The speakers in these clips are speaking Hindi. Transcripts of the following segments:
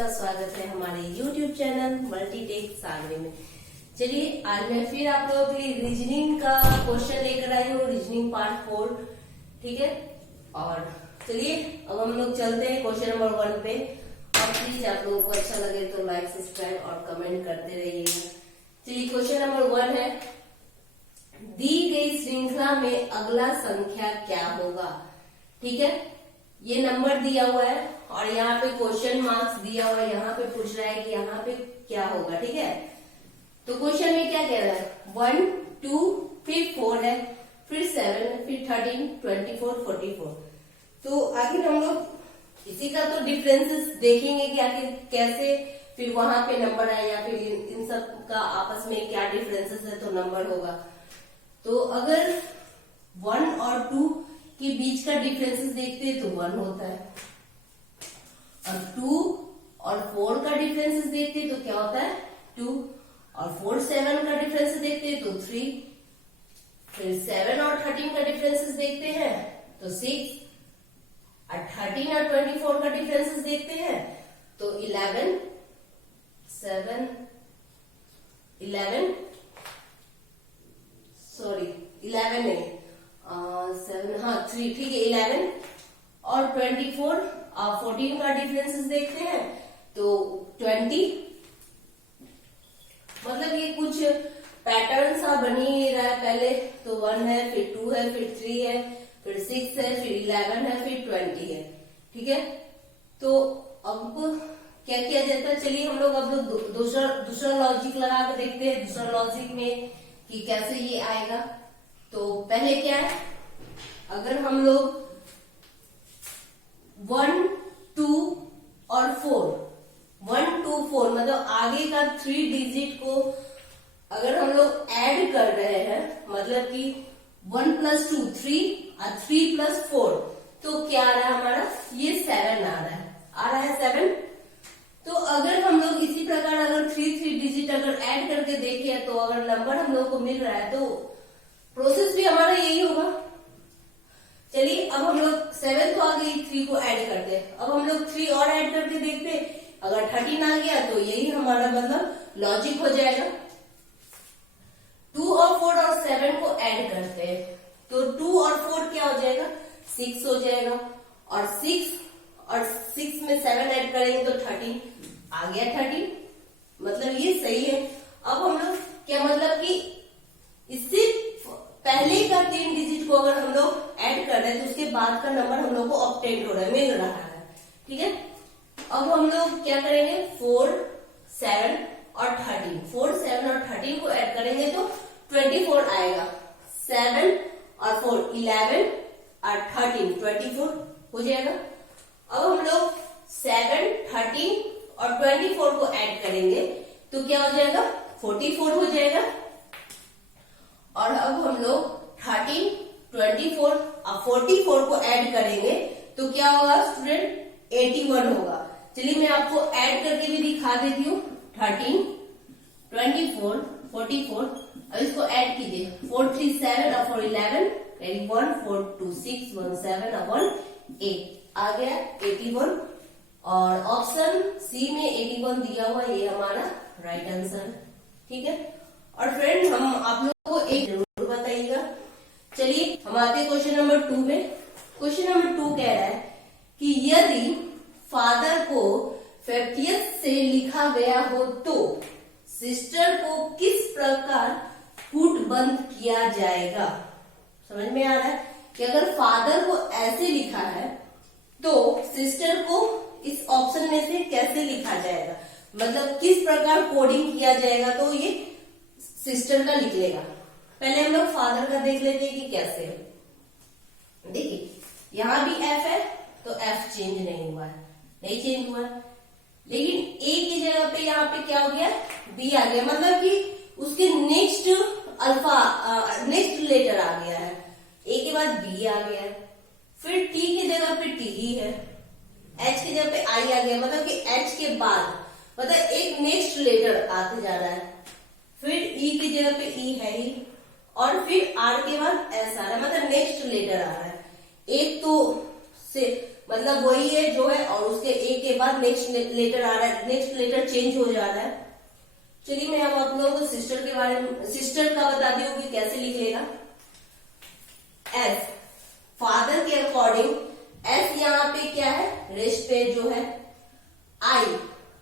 का स्वागत है हमारे YouTube चैनल मल्टीटेक सागरी में। चलिए आज मैं फिर आप लोगों के लिए रीजनिंग का क्वेश्चन लेकर आई हूँ, रीजनिंग पार्ट 4। ठीक है, और चलिए अब हम लोग चलते हैं क्वेश्चन नंबर 1 पे। और प्लीज आप लोगों को अच्छा लगे तो लाइक, सब्सक्राइब और कमेंट करते रहिएगा। चलिए क्वेश्चन नंबर 1 है, दी गई श्रृंखला में अगला संख्या क्या होगा। ठीक है, ये नंबर दिया हुआ है और यहाँ पे क्वेश्चन मार्क्स दिया हुआ है, यहाँ पे पूछ रहा है कि यहाँ पे क्या होगा। ठीक है, तो क्वेश्चन में क्या कह रहा है, 1, 2, फिर 4 है, फिर 7, फिर 13, 24, 44। तो आखिर हम लोग इसी का तो डिफरेंसेस देखेंगे कि आखिर कैसे फिर वहां पे नंबर आए या फिर इन सब का आपस में क्या डिफरेंसेस है तो नंबर होगा। तो अगर 1 और 2 के बीच का डिफरेंसेस देखते हैं तो 1 होता है, और 2 और 4 का डिफरेंसेस देखते हैं तो क्या होता है 2, और 4, 7 का डिफरेंस देखते हैं तो 3, फिर 7 और 13 का डिफरेंसेस देखते हैं तो 6, और 13 और 24 का डिफरेंसेस देखते हैं तो 11, 7, 11 नहीं 7, हाँ 3, ठीक है 11 और 24 14 का डिफरेंसेस देखते हैं तो 20। मतलब ये कुछ पैटर्न सा बनी ही रहा है, पहले तो 1 है, फिर 2 है, फिर 3 है, फिर 6 है, फिर 11 है, फिर 20 है। ठीक है, तो अब क्या किया जाता है, चलिए हम लोग अब दूसरा लॉजिक लगा के देखते हैं, दूसरा लॉजिक में कि कैसे ये आएगा। तो पहले क्या है, अगर हम लोग 1, 2 और 4, 1, 2, 4 मतलब आगे का 3 डिजिट को अगर हम लोग ऐड कर रहे हैं, मतलब कि 1 + 2 3 और 3 + 4, तो क्या आ रहा है हमारा, ये 7 आ रहा है 7। तो अगर हम लोग इसी प्रकार अगर 3 डिजिट अगर ऐड करके देखें तो अगर नंबर हम लोग को मिल रहा है तो प्रोसेस भी हमारा यही होगा। चलिए अब हम लोग 7 को आगे 3 को ऐड करते हैं, अब हम लोग 3 और ऐड करके देखते हैं, अगर 13 आ गया तो यही हमारा मतलब लॉजिक हो जाएगा। 2 और 4 और 7 को ऐड करते हैं तो 2 और 4 क्या हो जाएगा, 6 हो जाएगा, और 6 में 7 ऐड करेंगे तो 13 आ गया 13, मतलब ये सही है। अब हम लोग क्या मतलब कि इससे पहले का 3 डिजिट को अगर हम लोग ऐड कर रहे हैं तो उसके बाद का नंबर हम लोग को ऑब्टेन हो रहा है, मिल रहा है। ठीक है, अब हम लोग क्या करेंगे, 4, 7 और 13, 4, 7 और 13 को ऐड करेंगे तो 24 आएगा। 7 और 4 11 और 13 24 हो जाएगा। अब हम लोग 7, 13 और 24 को ऐड करेंगे तो क्या हो जाएगा, 44 हो जाएगा। और अब हम लोग 13, 24 और 44 को ऐड करेंगे तो क्या होगा स्टूडेंट, 81 होगा। चलिए मैं आपको ऐड करके भी दिखा देती हूँ, 13, 24, 44, अब इसको ऐड कीजिए, 4, 3, 7 और 4 11, 1, 4, 2, 6, 1, 7 और 1 8 आ गया 81, और ऑप्शन सी में 81 दिया हुआ, ये हमारा राइट आंसर। ठीक है, और फ्रेंड हम आप लोगों को एक जरूर बताइएगा। चलिए हम आते हैं क्वेश्चन नंबर 2 में। क्वेश्चन नंबर 2 कह रहा है कि यदि फादर को 50th से लिखा गया हो तो सिस्टर को किस प्रकार पुट बंद किया जाएगा। समझ में आ रहा है कि अगर फादर को ऐसे लिखा है तो सिस्टर को इस ऑप्शन में से कैसे लिखा जाएगा, मतलब किस प्रकार कोडिंग किया जाएगा तो ये सिस्टर का निकलेगा। पहले हम लोग फादर का देख लेते हैं कि कैसे है। देखिए यहाँ भी F है तो F चेंज नहीं हुआ है, नहीं चेंज हुआ है, लेकिन A की जगह पे यहाँ पे क्या हो गया, B आ गया, मतलब कि उसके नेक्स्ट नेक्स्ट लेटर आ गया है, A के बाद B आ गया है, फिर T की जगह पे T ही है, H की जगह पे I आ गया, मतलब कि H के बाद मतलब एक नेक्स्ट लेटर आते जा रहा है, फिर E की जगह पे E है ही, और फिर R के बाद S आ रहा है, मतलब नेक्स्ट लेटर आ रहा है। एक तो से मतलब वही है जो है, और उसके ए के बाद नेक्स्ट लेटर आ रहा है, नेक्स्ट लेटर चेंज हो जा रहा है। चलिए मैं अब आप लोगों को सिस्टर के बारे में, सिस्टर का बता दी होगी कैसे लिख लेगा। एस, फादर के अकॉर्डिंग एस यहाँ पे क्या है, रेस्ट पे जो है। आई,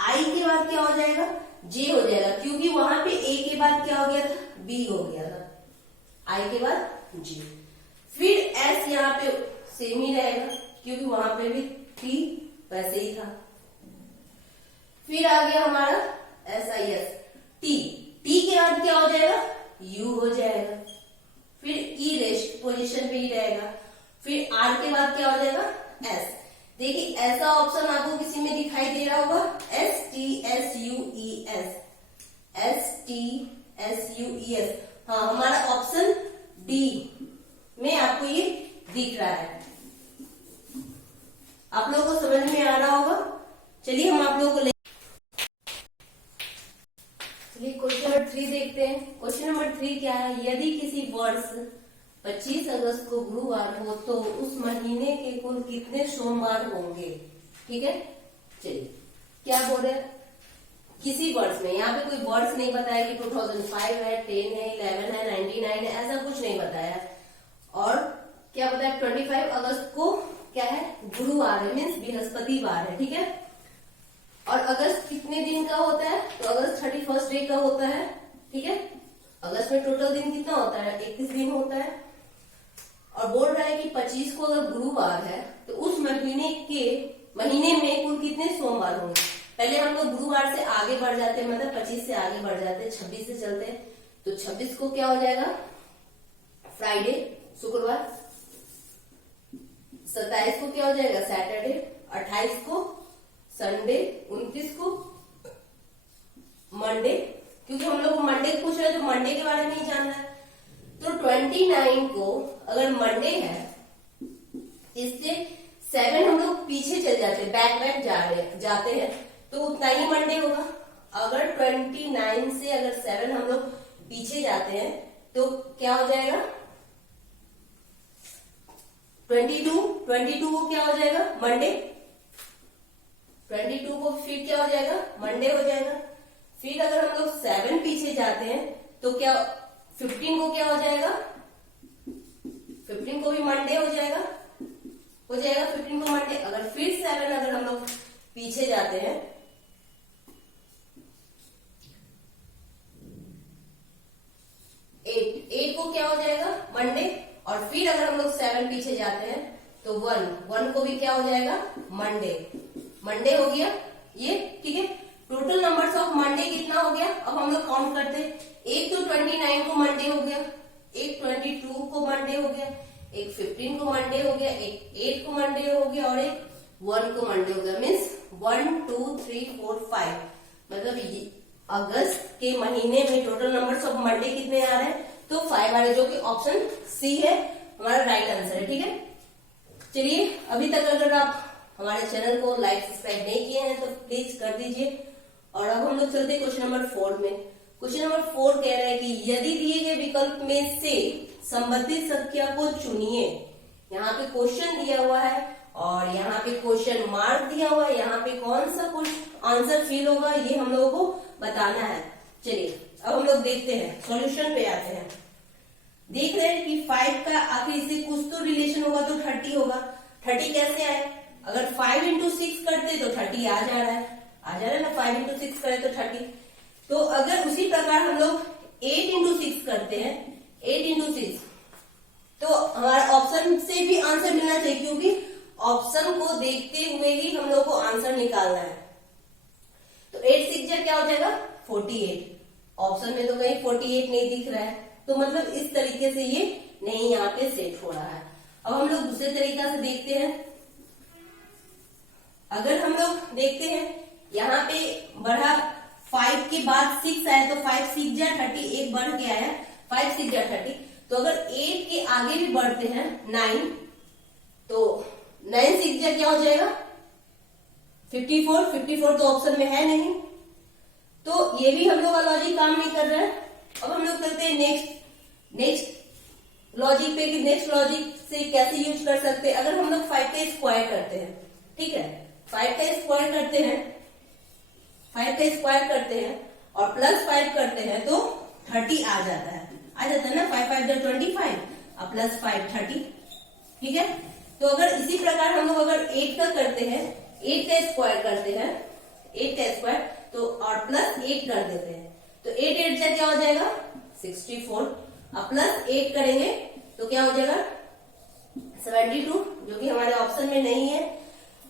आई के बाद क्या हो जाएगा, जे हो जाएगा, क्योंकि वहां पे ए के बाद क्या हो गया था, बी हो गया था, आई के बाद जी। फिर एस यहाँ पे सेम ही रहेगा, क्योंकि वहां पे भी टी वैसे ही था। फिर आ गया हमारा S I S, T, T के बाद क्या हो जाएगा, यू हो जाएगा। फिर ई रेस्ट पोजीशन पे ही रहेगा। फिर आर के बाद क्या हो जाएगा, एस। देखिए ऐसा ऑप्शन आपको किसी में दिखाई दे रहा होगा, S T S U E S, S T S U E S. हाँ, हमारा ऑप्शन डी में आपको ये दिख रहा है। आप लोगों को समझ में आ रहा होगा। चलिए हम आप लोगों को क्वेश्चन नंबर 3 देखते हैं। क्वेश्चन नंबर 3 क्या है, यदि किसी वर्ष 25 अगस्त को गुरुवार हो तो उस महीने के कुल कितने सोमवार होंगे। ठीक है, चलिए क्या बोल रहे हैं, किसी वर्ष में, यहाँ पे कोई वर्ष नहीं बताया कि 2005 है, 10 है, 11 है, 99 है, ऐसा कुछ नहीं बताया। और क्या बताया, 25 अगस्त को क्या है, गुरुवार है, मीन्स बृहस्पतिवार है। ठीक है, और अगस्त कितने दिन का होता है, तो अगस्त 31 डे का होता है। ठीक है, अगस्त में टोटल दिन कितना होता है, 31 दिन होता है। और बोल रहा है कि 25 को अगर गुरुवार है तो उस महीने में कुल कितने सोमवार होंगे। पहले हम लोग गुरुवार से आगे बढ़ जाते हैं, मतलब 25 से आगे बढ़ जाते हैं, 26 से चलते हैं। तो 26 को क्या हो जाएगा, फ्राइडे, शुक्रवार। 27 को क्या हो जाएगा, सैटरडे। 28 को संडे। 29 को मंडे, क्योंकि हम लोग मंडे पूछ रहे हैं तो मंडे के बारे में ही जानना है। तो 29 को अगर मंडे है, इससे 7 हम लोग पीछे चल जाते हैं, बैक जाते हैं, तो उतना ही मंडे होगा। अगर 29 से अगर 7 हम लोग पीछे जाते हैं तो क्या हो जाएगा, 22 को क्या हो जाएगा, मंडे। 22 को फिर क्या हो जाएगा, मंडे हो जाएगा। फिर अगर हम लोग 7 पीछे जाते हैं तो क्या 15 को क्या हो जाएगा, 15 को भी मंडे हो जाएगा 15 को मंडे। अगर फिर 7 अगर हम लोग पीछे जाते हैं, 8 को क्या हो जाएगा, मंडे। और फिर अगर हम लोग 7 पीछे जाते हैं तो 1 को भी क्या हो जाएगा, मंडे हो गया ये। ठीक है, टोटल नंबर्स ऑफ मंडे कितना हो गया, अब हम लोग काउंट करते हैं। एक तो 29 को मंडे हो गया, एक 22 को मंडे हो गया, एक 15 को मंडे हो गया, एक 8 को मंडे हो गया और एक 1 को मंडे हो गया। मीन्स 1 2 3 4 5, मतलब अगस्त के महीने में टोटल नंबर्स ऑफ मंडे कितने आ रहे हैं, तो 5 आ रहे हैं, जो कि ऑप्शन सी है हमारा राइट आंसर है। ठीक है, चलिए अभी तक अगर आप हमारे चैनल को लाइक सब्सक्राइब नहीं किए हैं तो प्लीज कर दीजिए। और अब हम लोग चलते हैं क्वेश्चन नंबर 4 में। क्वेश्चन नंबर 4 कह रहा है कि यदि दिए गए विकल्प में से संबंधित संख्या को चुनिए। यहाँ पे क्वेश्चन दिया हुआ है और यहाँ पे क्वेश्चन मार्क दिया हुआ है, यहाँ पे कौन सा आंसर फिल होगा ये हम लोगों को बताना है। चलिए अब हम लोग देखते हैं, सॉल्यूशन पे आते हैं। देख रहे हैं कि 5 का आखिर से कुछ तो रिलेशन होगा, तो 30 होगा। 30 कैसे आए, अगर 5 into 6 करते तो 30 आ जा रहा है ना, 5 into 6 करें तो 30। तो अगर उसी प्रकार हम लोग 8 into 6 करते हैं, 8 into 6, तो हमारा ऑप्शन से भी आंसर मिलना चाहिए, क्योंकि ऑप्शन को देखते हुए ही हम लोग को आंसर निकालना है। तो 8 6 क्या हो जाएगा, 48। ऑप्शन में तो कहीं 48 नहीं दिख रहा है, तो मतलब इस तरीके से ये नहीं यहाँ पे सेट हो रहा है। अब हम लोग दूसरे तरीका से देखते हैं। अगर हम लोग देखते हैं यहाँ पे बढ़ा 5 के बाद 6 आया, तो 5 6 जा 30, एक बढ़ के आया 5 6 जा 30। तो अगर 8 के आगे भी बढ़ते हैं 9, तो 9 6 जा क्या हो जाएगा, 54 तो ऑप्शन में है नहीं, तो ये भी हम लोग का लॉजिक काम नहीं कर रहा है। अब हम लोग करते हैं नेक्स्ट लॉजिक पे, कि नेक्स्ट लॉजिक से कैसे यूज कर सकते हैं। अगर हम लोग 5 का स्क्वायर करते हैं ठीक है, 5 का स्क्वायर करते हैं, 5 का स्क्वायर करते हैं और प्लस 5 करते हैं तो 30 आ जाता है ना, 5 5 जो 25 और प्लस 5 30, ठीक है। तो अगर इसी प्रकार हम लोग अगर 8 का करते हैं, 8 का स्क्वायर करते हैं, 8 का स्क्वायर तो और प्लस 8 कर देते हैं तो 8 8 से क्या हो जाएगा 64, अब प्लस 8 करेंगे तो क्या हो जाएगा 72, जो कि हमारे ऑप्शन में नहीं है।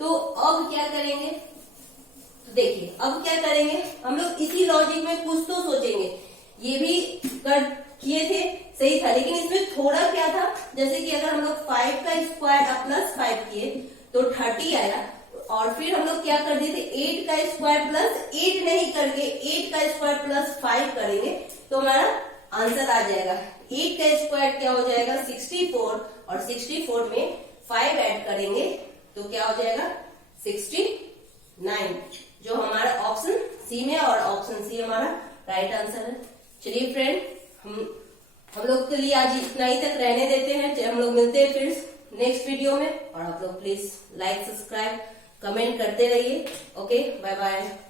तो अब क्या करेंगे, तो देखिए अब क्या करेंगे, हम लोग इसी लॉजिक में कुछ तो सोचेंगे, ये भी कर किए थे सही था, लेकिन इसमें थोड़ा क्या था, जैसे कि अगर हम लोग 5 का स्क्वायर और प्लस 5 किए तो 30 आया, और फिर हम लोग क्या कर दिए थे 8 का स्क्वायर प्लस 8 नहीं करके 8 का स्क्वायर प्लस 5 करेंगे तो हमारा आंसर आ जाएगा। 8 का स्क्वायर क्या हो जाएगा 64 और 64 में 5 ऐड करेंगे तो क्या हो जाएगा 69, जो हमारा ऑप्शन सी में और ऑप्शन सी हमारा राइट आंसर है। चलिए फ्रेंड, हम लोग के लिए आज इतना ही तक रहने देते हैं, हम लोग मिलते हैं फिर नेक्स्ट वीडियो में, और आप लोग प्लीज लाइक सब्सक्राइब कमेंट करते रहिए। Okay, bye bye.